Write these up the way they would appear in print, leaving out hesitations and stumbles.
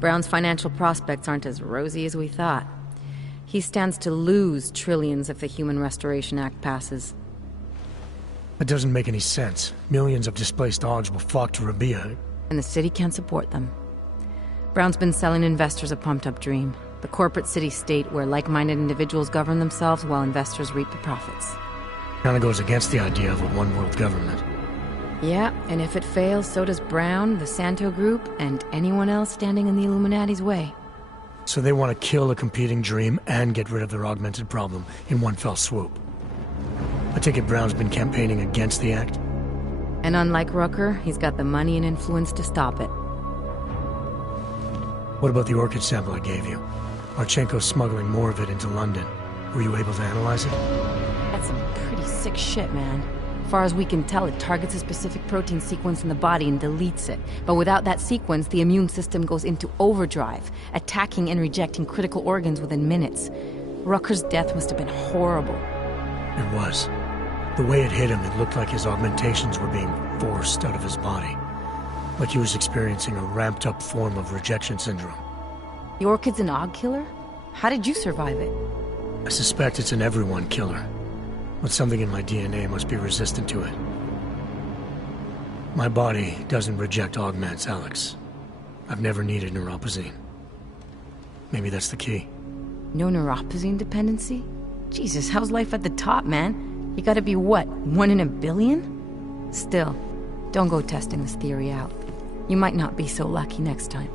Brown's financial prospects aren't as rosy as we thought. He stands to lose trillions if the Human Restoration Act passes. That doesn't make any sense. Millions of displaced Augs will flock to Rabia. And the city can't support them. Brown's been selling investors a pumped-up dream. The corporate city-state where like-minded individuals govern themselves while investors reap the profits. Kinda goes against the idea of a one-world government. Yeah, and if it fails, so does Brown, the Santo Group, and anyone else standing in the Illuminati's way. So they want to kill a competing dream and get rid of their augmented problem in one fell swoop. I take it Brown's been campaigning against the act? And unlike Rucker, he's got the money and influence to stop it. What about the orchid sample I gave you? Marchenko's smuggling more of it into London. Were you able to analyze it? That's some pretty sick shit, man. As far as we can tell, it targets a specific protein sequence in the body and deletes it. But without that sequence, the immune system goes into overdrive, attacking and rejecting critical organs within minutes. Rucker's death must have been horrible. It was. The way it hit him, it looked like his augmentations were being forced out of his body. Like he was experiencing a ramped-up form of rejection syndrome. The orchid's an Aug killer? How did you survive it? I suspect it's an everyone killer. But something in my DNA must be resistant to it. My body doesn't reject augments, Alex. I've never needed neuropazine. Maybe that's the key. No neuropazine dependency? Jesus, how's life at the top, man? You gotta be what, 1 in a billion? Still, don't go testing this theory out. You might not be so lucky next time.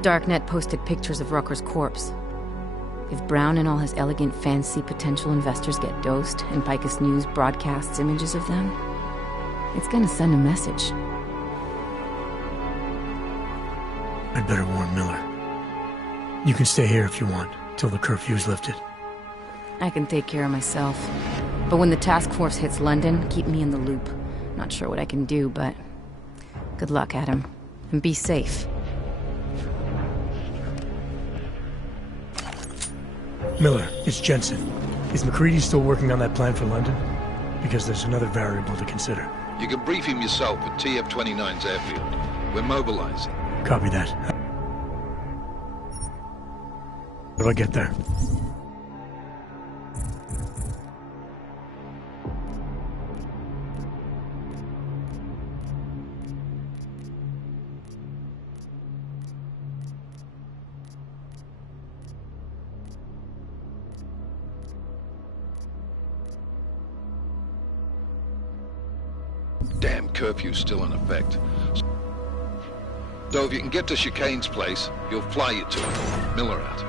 Darknet posted pictures of Rucker's corpse. If Brown and all his elegant, fancy potential investors get dosed, and Picus News broadcasts images of them, it's gonna send a message. I'd better warn Miller. You can stay here if you want, till the curfew's lifted. I can take care of myself. But when the task force hits London, keep me in the loop. Not sure what I can do, but good luck, Adam. And be safe. Miller, it's Jensen. Is McCready still working on that plan for London? Because there's another variable to consider. You can brief him yourself at TF-29's airfield. We're mobilizing. Copy that. How do I get there? Damn curfew's still in effect. So if you can get to Chicane's place, he'll fly you to it. Miller out.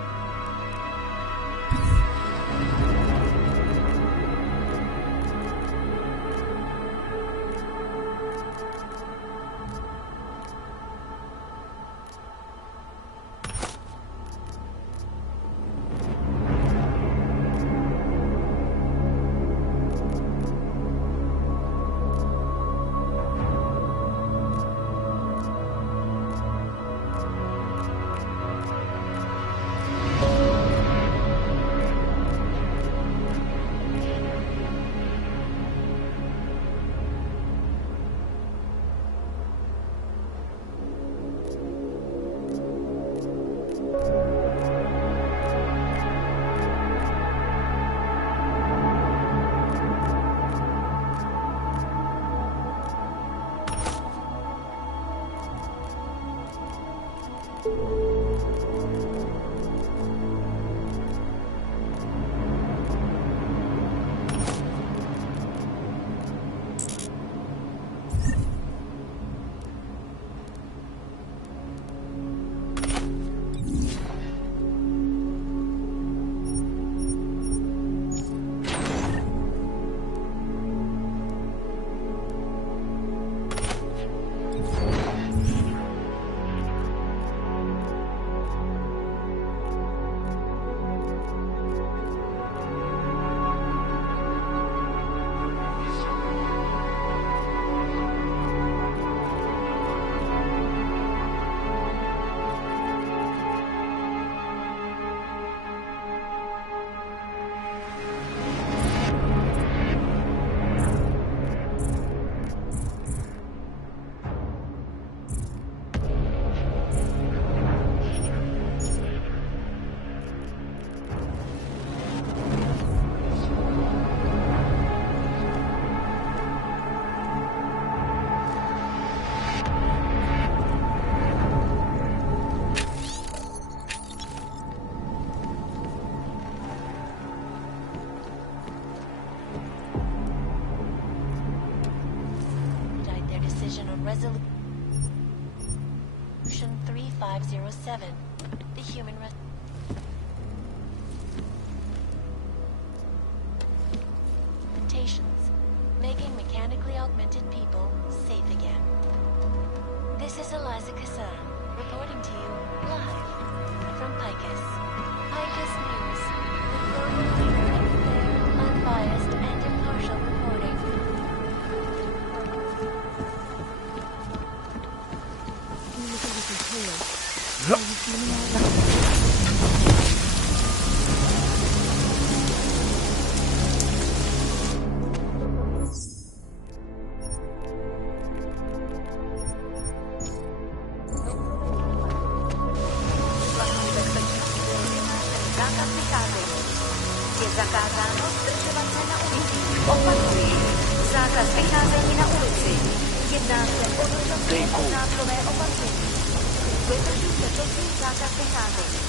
Resolution 3507. The human mutations, making mechanically augmented people safe again. This is Eliza Kassan, reporting to you live from Picus. Picus News, with your fair, unbiased, and impartial reporting. Je zakázáno zdržovat se na ulici. Opakuji, zákaz vycházení na ulici. Jedná se o dočasné nátlové opatření. Dodržujte prosím zákaz vycházení.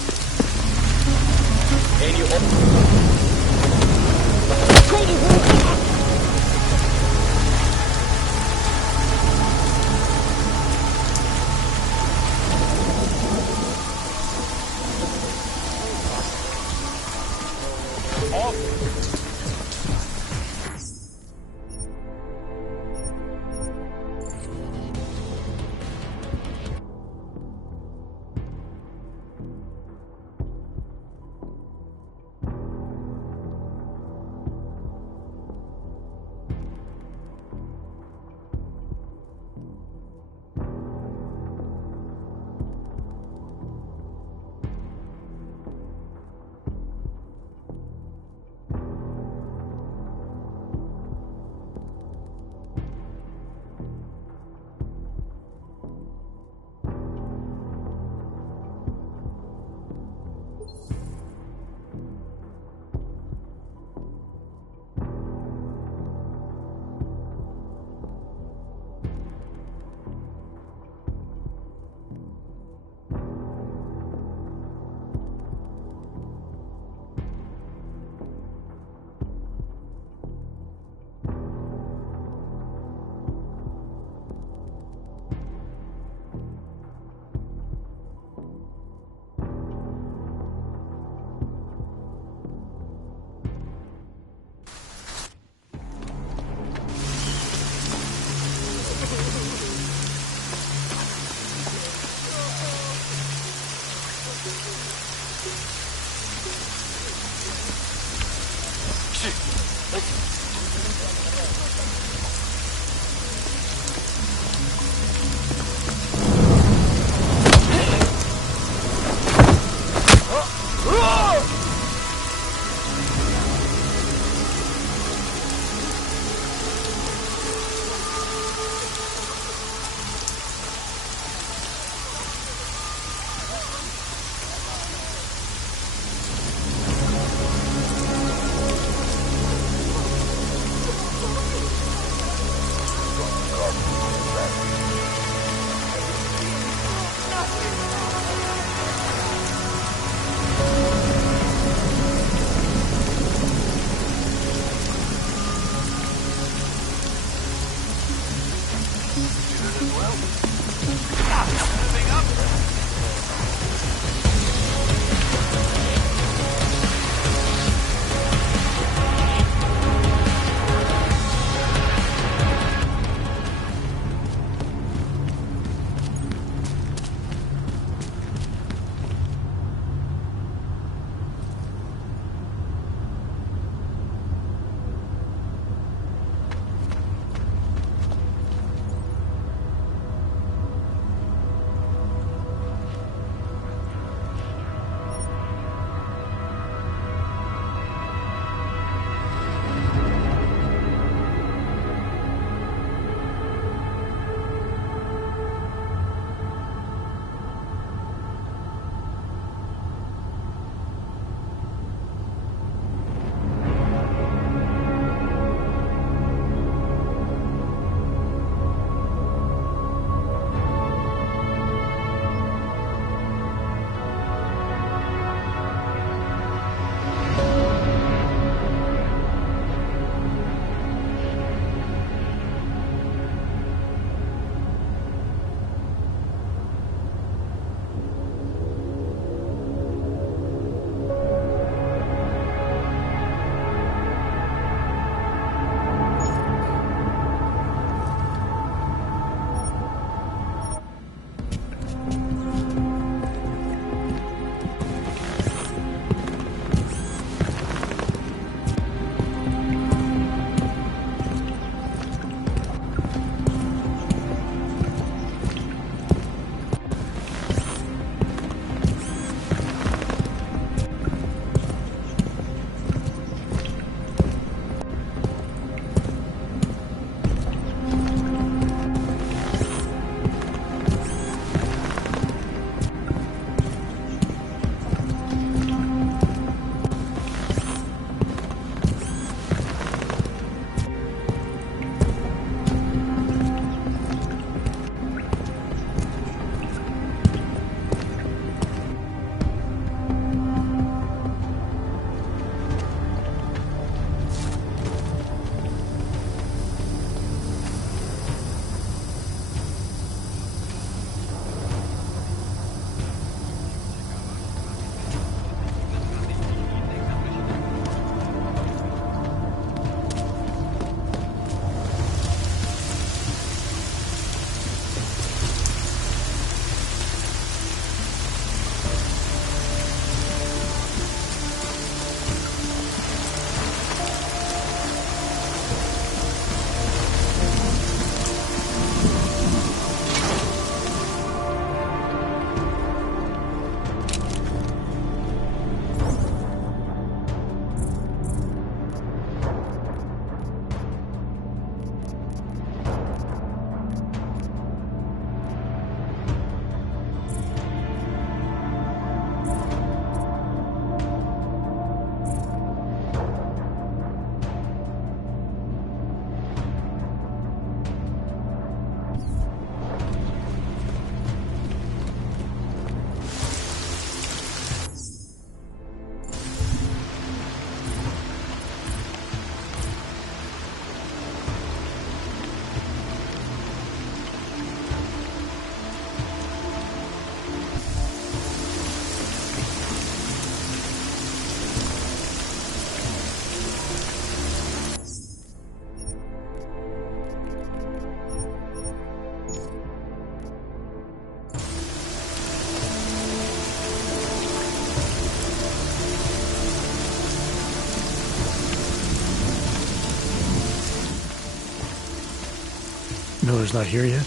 Miller's not here yet?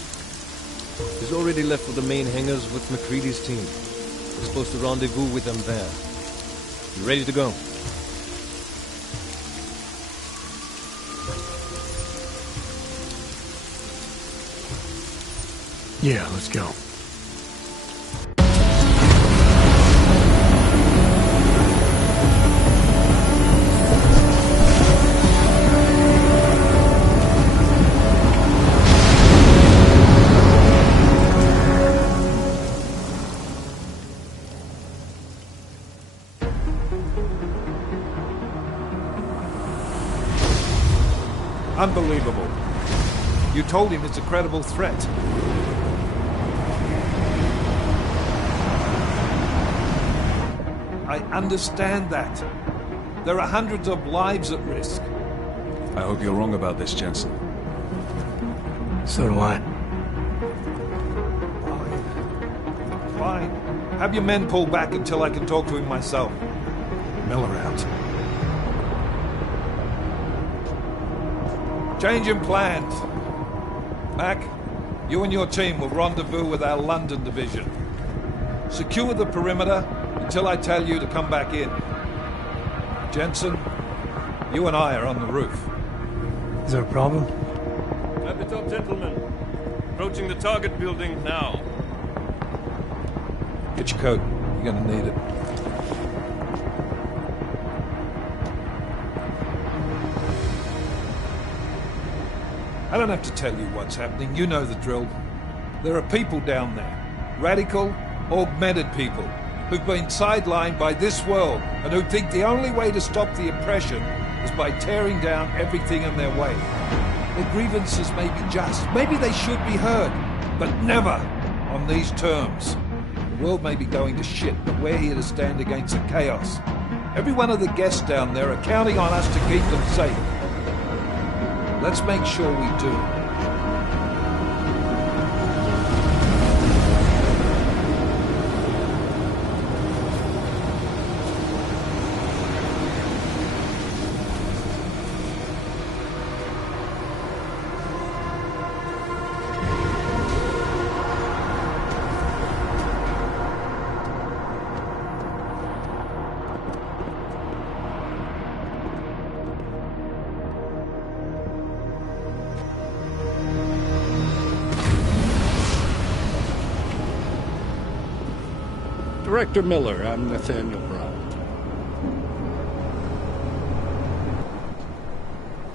He's already left for the main hangars with McCready's team. We're supposed to rendezvous with them there. You ready to go? Yeah, let's go. Unbelievable. You told him it's a credible threat. I understand that. There are hundreds of lives at risk. I hope you're wrong about this, Jensen. So do I. Fine. Have your men pull back until I can talk to him myself. Miller out. Change in plans. Mac, you and your team will rendezvous with our London division. Secure the perimeter until I tell you to come back in. Jensen, you and I are on the roof. Is there a problem? At the top, gentlemen. Approaching the target building now. Get your coat. You're gonna need it. I don't have to tell you what's happening. You know the drill. There are people down there. Radical, augmented people who've been sidelined by this world and who think the only way to stop the oppression is by tearing down everything in their way. Their grievances may be just. Maybe they should be heard. But never on these terms. The world may be going to shit, but we're here to stand against the chaos. Every one of the guests down there are counting on us to keep them safe. Let's make sure we do. Director Miller, I'm Nathaniel Brown.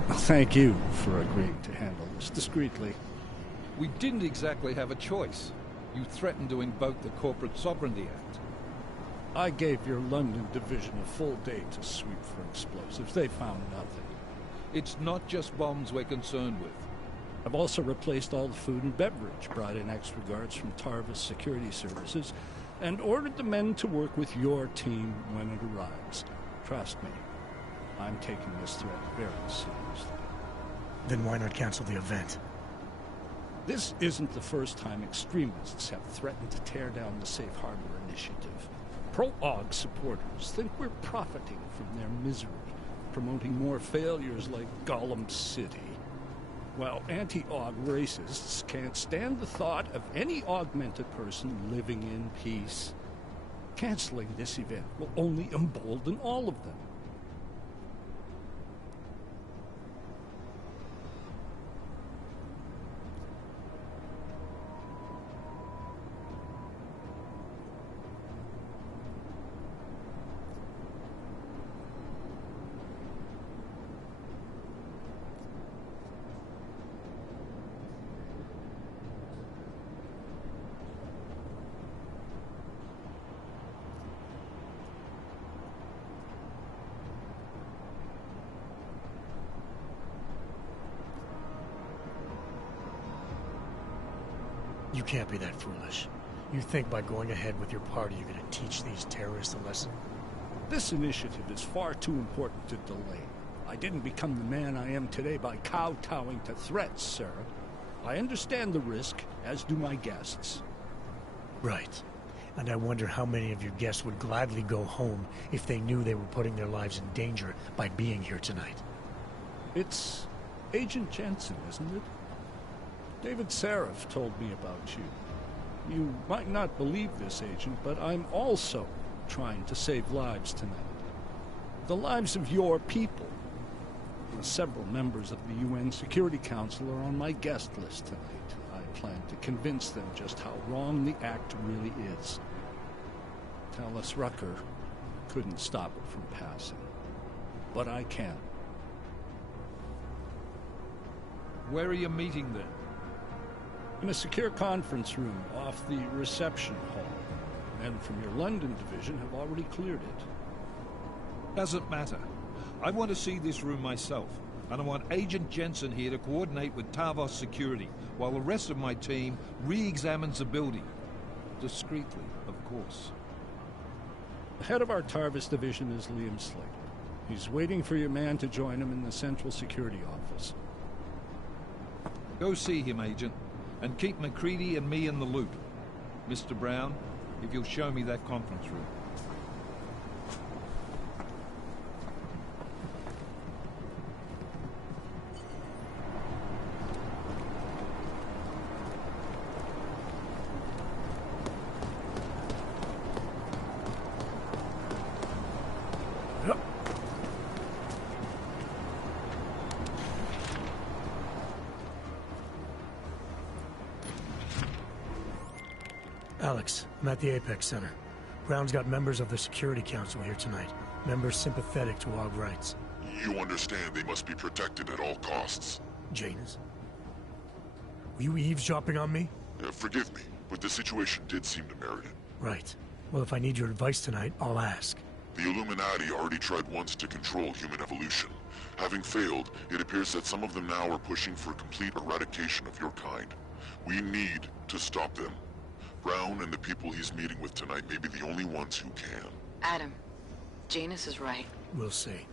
Well, thank you for agreeing to handle this discreetly. We didn't exactly have a choice. You threatened to invoke the Corporate Sovereignty Act. I gave your London division a full day to sweep for explosives. They found nothing. It's not just bombs we're concerned with. I've also replaced all the food and beverage, brought in extra guards from Tarvis Security Services, and ordered the men to work with your team when it arrives. Trust me, I'm taking this threat very seriously. Then why not cancel the event? This isn't the first time extremists have threatened to tear down the Safe Harbor Initiative. Pro-AUG supporters think we're profiting from their misery, promoting more failures like Gollum City. While anti-AUG racists can't stand the thought of any augmented person living in peace. Canceling this event will only embolden all of them. You can't be that foolish. You think by going ahead with your party you're going to teach these terrorists a lesson? This initiative is far too important to delay. I didn't become the man I am today by kowtowing to threats, sir. I understand the risk, as do my guests. Right. And I wonder how many of your guests would gladly go home if they knew they were putting their lives in danger by being here tonight. It's Agent Jensen, isn't it? David Seraph told me about you. You might not believe this, Agent, but I'm also trying to save lives tonight. The lives of your people. Several members of the UN Security Council are on my guest list tonight. I plan to convince them just how wrong the act really is. Tallis Rucker couldn't stop it from passing, but I can. Where are you meeting then? In a secure conference room off the reception hall. Men from your London division have already cleared it. Doesn't matter. I want to see this room myself, and I want Agent Jensen here to coordinate with Tarvos Security, while the rest of my team re-examines the building. Discreetly, of course. The head of our Tarvis division is Liam Slater. He's waiting for your man to join him in the Central Security Office. Go see him, Agent, and keep McCready and me in the loop. Mr. Brown, if you'll show me that conference room. Alex, I'm at the Apex Center. Brown's got members of the Security Council here tonight. Members sympathetic to AUG rights. You understand they must be protected at all costs. Janus? Were you eavesdropping on me? Forgive me, but the situation did seem to merit it. Right. Well, if I need your advice tonight, I'll ask. The Illuminati already tried once to control human evolution. Having failed, it appears that some of them now are pushing for complete eradication of your kind. We need to stop them. Brown and the people he's meeting with tonight may be the only ones who can. Adam, Janus is right. We'll see.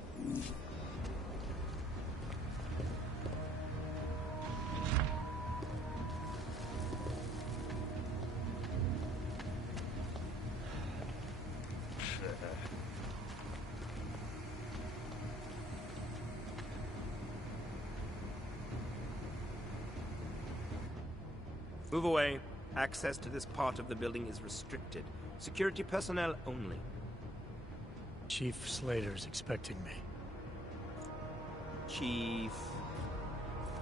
Move away. Access to this part of the building is restricted. Security personnel only. Chief Slater's expecting me. Chief...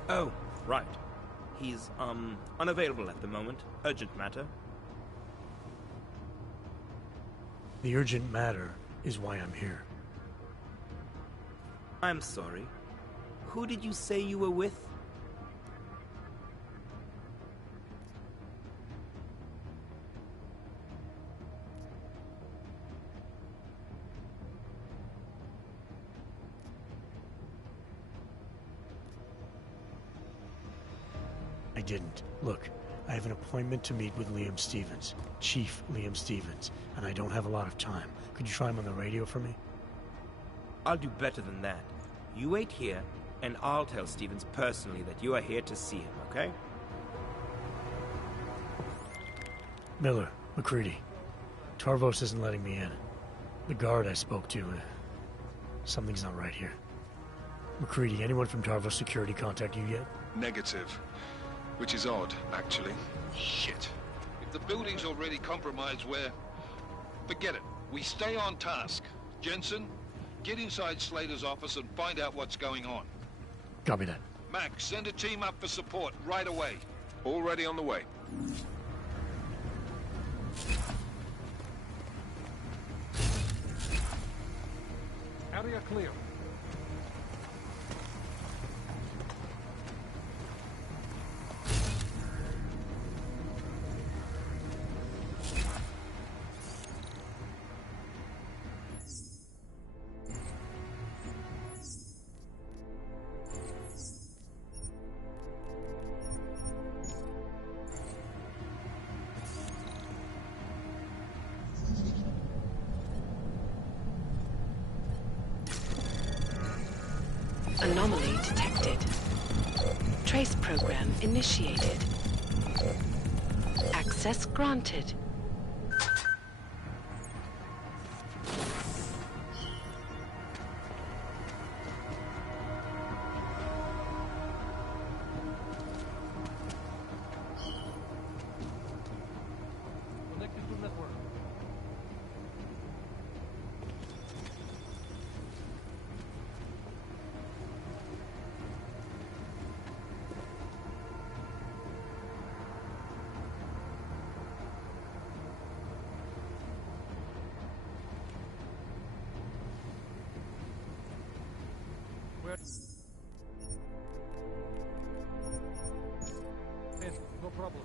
Oh, right. He's, unavailable at the moment. Urgent matter. The urgent matter is why I'm here. I'm sorry. Who did you say you were with? I didn't. Look, I have an appointment to meet with Liam Stevens, Chief Liam Stevens, and I don't have a lot of time. Could you try him on the radio for me? I'll do better than that. You wait here, and I'll tell Stevens personally that you are here to see him, okay? Miller, McCready. Tarvos isn't letting me in. The guard I spoke to, something's not right here. McCready, anyone from Tarvos Security contact you yet? Negative. Which is odd, actually. Shit. If the building's already compromised, forget it. We stay on task. Jensen, get inside Slater's office and find out what's going on. Copy that. Max, send a team up for support right away. Already on the way. Area clear. Anomaly detected. Trace program initiated. Access granted. No problem.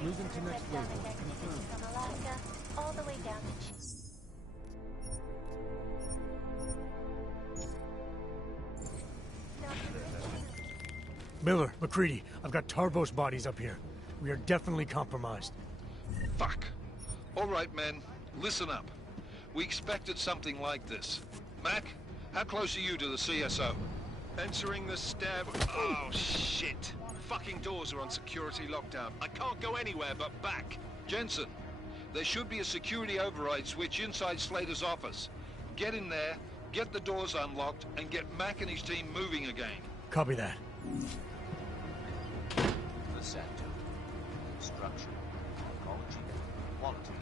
Moving to next waypoint. Confirmed. From Alaska all the way down to Miller, McCready, I've got Tarbo's bodies up here. We are definitely compromised. Fuck. All right, men. Listen up. We expected something like this. Mac, how close are you to the CSO? Entering the stair... Oh, shit. Fucking doors are on security lockdown. I can't go anywhere but back. Jensen, there should be a security override switch inside Slater's office. Get in there, get the doors unlocked, and get Mac and his team moving again. Copy that. The sector. Structure. Ecology. Quality.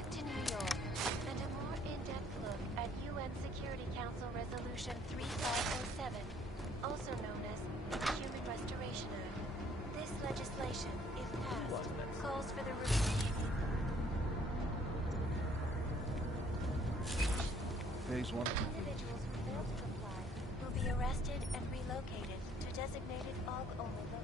back to New York, and a more in-depth look at UN Security Council Resolution 3507, also known as the Human Restoration Act. This legislation, if passed, calls for the Phase 1. individuals who fail to comply will be arrested and relocated to designated AUG-only locations.